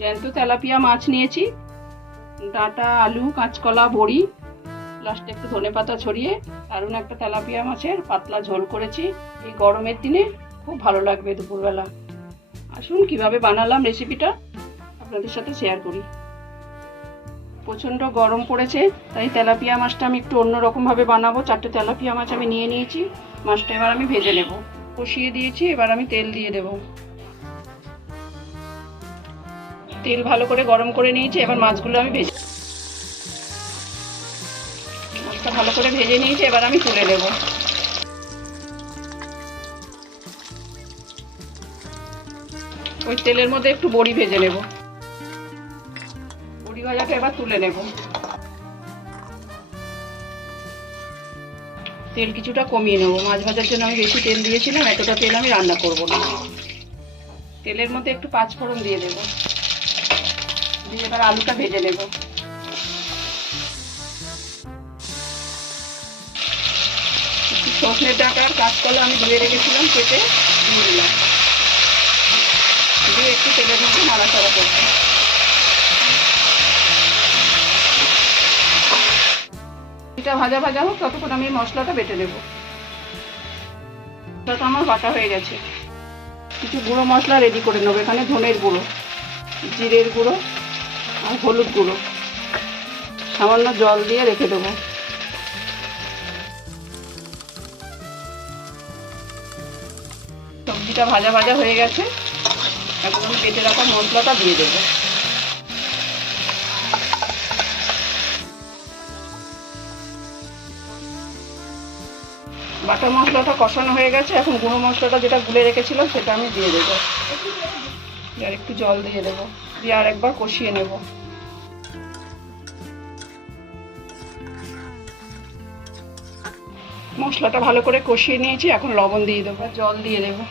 জ্যান্ত তেলাপিয়া মাছ নিয়েছি, ডাঁটা, আলু, কাঁচকলা, বড়ি, লাস্টে একটু ধনেপাতা ছড়িয়ে দারুণ একটা তেলাপিয়া মাছের পাতলা ঝোল করেছি। এই গরমের দিনে খুব ভালো লাগবে দুপুরবেলা। আসুন কিভাবে বানালাম রেসিপিটা আপনাদের সাথে শেয়ার করি। প্রচণ্ড গরম পড়েছে, তাই তেলাপিয়া মাছটা আমি একটু অন্যরকমভাবে বানাবো। 4টে তেলাপিয়া মাছ আমি নিয়ে নিয়েছি। মাছটা এবার আমি ভেজে নেব। কষিয়ে দিয়েছি, এবার আমি তেল দিয়ে দেব। তেল ভালো করে গরম করে নিয়েছি, এবার মাছগুলো আমি ভেজে, মাছটা ভালো করে ভেজে নিয়েছি, এবার আমি তুলে নেব। ওই তেলের মধ্যে একটু বড়ি ভেজে নেব। বড়ি ভাজাটা এবার তুলে নেব। তেল কিছুটা কমিয়ে নেব, মাছ ভাজার জন্য আমি বেশি তেল দিয়েছিলাম, এতটা তেল আমি রান্না করব না। তেলের মধ্যে একটু পাঁচফোড়ন দিয়ে দেব, দিয়ে এবার আলুটা ভেজে নেব। একটু সজনে ডাঁটা আর কাঁচকলা আমি ধুয়ে রেখেছিলাম, কেটে দিয়ে দিলাম, দিয়ে একটু তেলের মধ্যে নাড়াচাড়া করব। এটা ভাজা ভাজা হোক, ততক্ষণ আমি মশলাটা বেটে নেব। মশলাটা আমার বাটা হয়ে গেছে। কিছু গুঁড়ো মশলা রেডি করে নেবো। এখানে ধনের গুঁড়ো, জিরের গুঁড়ো আর হলুদ গুঁড়ো, সামান্য জল দিয়ে রেখে দেবো। সবজিটা ভাজা ভাজা হয়ে গেছে, এখন আমি কেটে রাখা মশলাটা দিয়ে দেবো। বাটা মশলাটা কষানো হয়ে গেছে, এখন গুঁড়ো মশলাটা যেটা গুলে রেখেছিলাম সেটা আমি দিয়ে দেবো। আর একটু জল দিয়ে দেবো, দিয়ে আর একবার কষিয়ে নেব। মশলাটা ভালো করে কষিয়ে নিয়েছি, এখন লবণ দিয়ে দেবো, জল দিয়ে দেবো।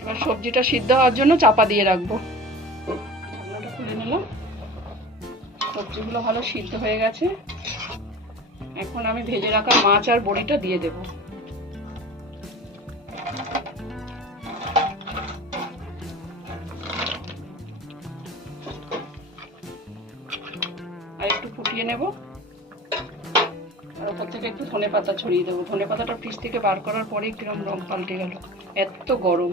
এবার সবজিটা সিদ্ধ হওয়ার জন্য চাপা দিয়ে রাখবো। ঢাকনাটা খুলে নিলাম। সবজিগুলো ভালো সিদ্ধ হয়ে গেছে, এখন আমি ভেজে রাখা মাছ আর বড়িটা দিয়ে দেব। আর একটু ফুটিয়ে নেব, আর ওপর থেকে একটু ধনেপাতা ছড়িয়ে দেবো। ধনেপাতাটা ফ্রিজ থেকে বার করার পরেই কিরম রং পাল্টে গেল, এত গরম।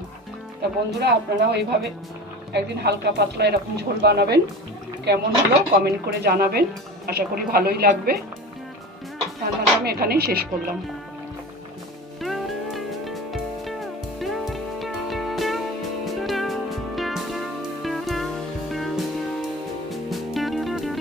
তা বন্ধুরা, আপনারাও এইভাবে একদিন হালকা পাতলা এরকম ঝোল বানাবেন। কেমন হলো কমেন্ট করে জানাবেন, আশা করি ভালোই লাগবে। রান্নাটা আমি এখানেই শেষ করলাম।